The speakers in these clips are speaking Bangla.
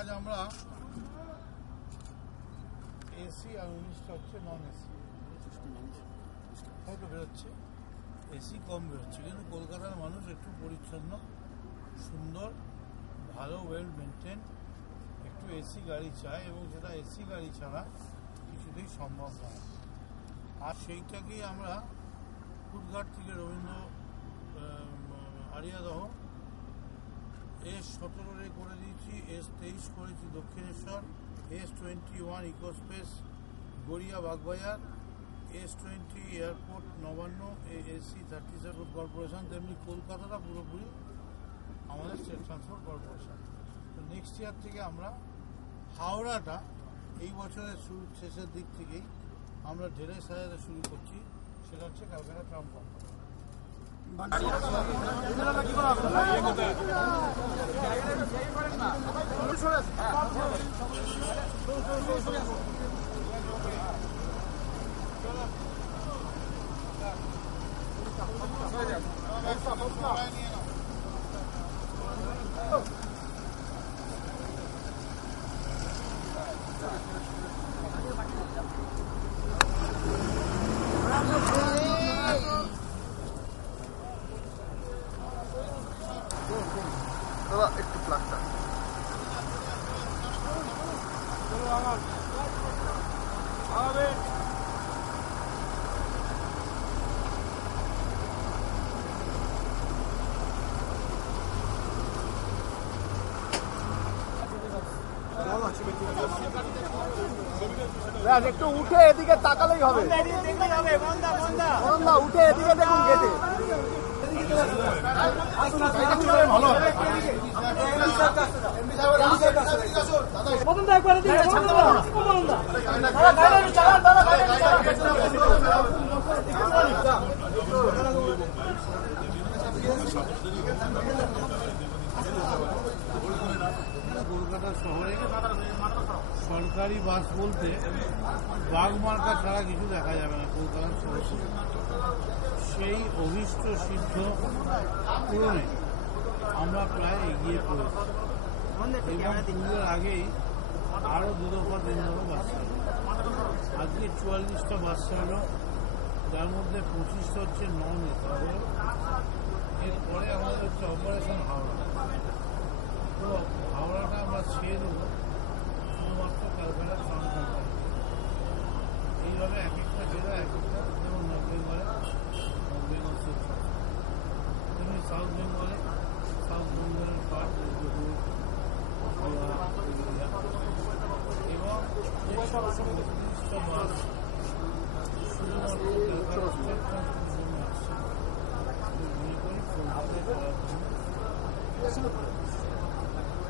আজ আমরা এসি আর 19টা হচ্ছে নন এসি হয়তো বেরোচ্ছে, এসি কম বেরোচ্ছে, কিন্তু কলকাতার মানুষ একটু পরিচ্ছন্ন, সুন্দর, ভালো, ওয়েল মেনটেন একটু এসি গাড়ি চায়, এবং সেটা এসি গাড়ি ছাড়া কিছুতেই সম্ভব নয়। আর সেইটাকেই আমরা কুদঘাট থেকে রবীন্দ্র আরিয়াদহ S17 করে দিয়েছি, S23 করেছি Dakshineswar, S21 Ecospace Garia Bagbazar, S20 airport Nabanna, AC 37 corporation. তেমনি কলকাতাটা পুরোপুরি আমাদের স্টেট ট্রান্সপোর্ট কর্পোরেশন। তো নেক্সট ইয়ার থেকে আমরা হাওড়াটা এই বছরের শেষের দিক থেকেই আমরা ঢেলে সাজাতে শুরু করছি, সেটা হচ্ছে ক্যালকাটা ট্রাম কোম্পানি। একটু প্লাগটা একটু উঠে এদিকে তাকালেই হবে, উঠে এদিকে দেখুন গেটে ভালো কলকাতা শহরে সরকারি বাস বলতে বাগমার্কা ছাড়া কিছু দেখা যাবে না কলকাতার শহরে। সেই অভীষ্ট সিদ্ধ পূরণে আমরা প্রায় এগিয়ে পড়েছি, এবং পুজোর আগেই আরও 2 দফা 3 দফা বাস ছাড়লো। আজকে 44টা বাস ছাড়লো, যার মধ্যে 25টা হচ্ছে নন এসি। এরপরে আমাদের হচ্ছে অপারেশন হাওড়া। তো হাওড়াটা আমরা ছেড়ে দেবো শুধুমাত্র ক্যালকাটা ট্রাম কোম্পানি। এইভাবে এক একটা জেলা এক একটা, যেমন নর্থ বেঙ্গলে নর্থ বেঙ্গল স্টেট তেমনি সাউথ বেঙ্গলে সাউথ বেঙ্গলের পার্ট এবং নির্দিষ্ট বাস শুধুমাত্র ক্যালকাটা স্টেট ট্রান্সপোর্টের জন্য আসছে। মনে করি কলকাতায় করার জন্য,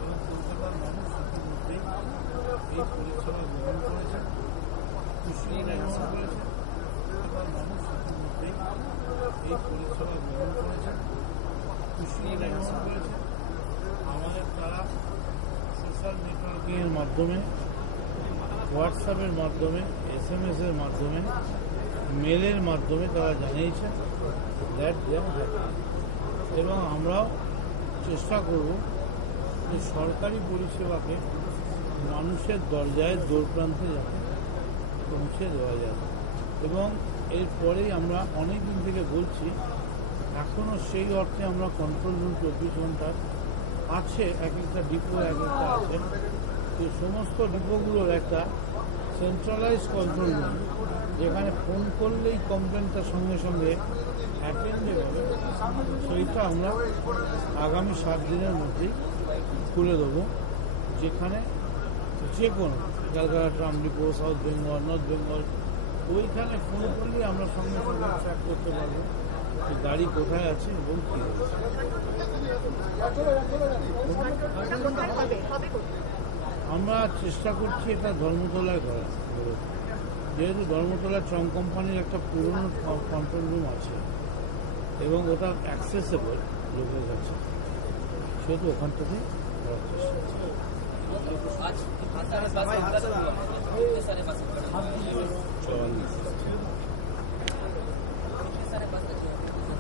এবং কলকাতার মানুষ ইতিমধ্যেই এই পরিষেবা গ্রহণ করেছে, খুশি গ্রহণ করেছে। কলকাতার মানুষ ইতিমধ্যেই এই পরিষেবা গ্রহণ করেছে, খুশি গ্রহণ করেছে। আমাদের তারা সোশ্যাল নেটওয়ার্কিংয়ের মাধ্যমে, হোয়াটসঅ্যাপের মাধ্যমে, SMS-এর মাধ্যমে, মেলের মাধ্যমে তারা জানিয়েছে দ্যাট দে আর হ্যাপি। এবং আমরাও চেষ্টা করব যে সরকারি পরিষেবাকে মানুষের দরজায় দূরপ্রান্তে যাতে পৌঁছে দেওয়া যায়। এবং এরপরেই আমরা অনেক দিন থেকে বলছি, এখনও সেই অর্থে আমরা কন্ট্রোল রুম 24 ঘন্টার আছে, এক একটা ডিপো এক একটা আছে। তো সমস্ত ডিপোগুলোর একটা সেন্ট্রালাইজ কন্ট্রোল রুম, যেখানে ফোন করলেই কমপ্লেনটা সঙ্গে সঙ্গে অ্যাটেন্ডেড হবে, সেইটা আমরা আগামী 7 দিনের মধ্যেই খুলে দেবো। যেখানে যে কোনো Calcutta tram depot, south Bengal, north Bengal, ওইখানে ফোন করলেই আমরা সঙ্গে সঙ্গে ট্র্যাক করতে পারবো যে গাড়ি কোথায় আছে এবং কী হচ্ছে। আমরা চেষ্টা করছি এটা ধর্মতলায় করা, যেহেতু ধর্মতলায় ট্রাম কোম্পানির একটা পুরনো কন্ট্রোল রুম আছে এবং ওটা অ্যাক্সেসেবল লোকের কাছে, সেহেতু ওখান থেকে করার চেষ্টা।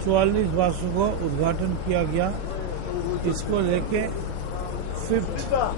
44 बसों को उद्घाटन किया गया। इसको लेके 5th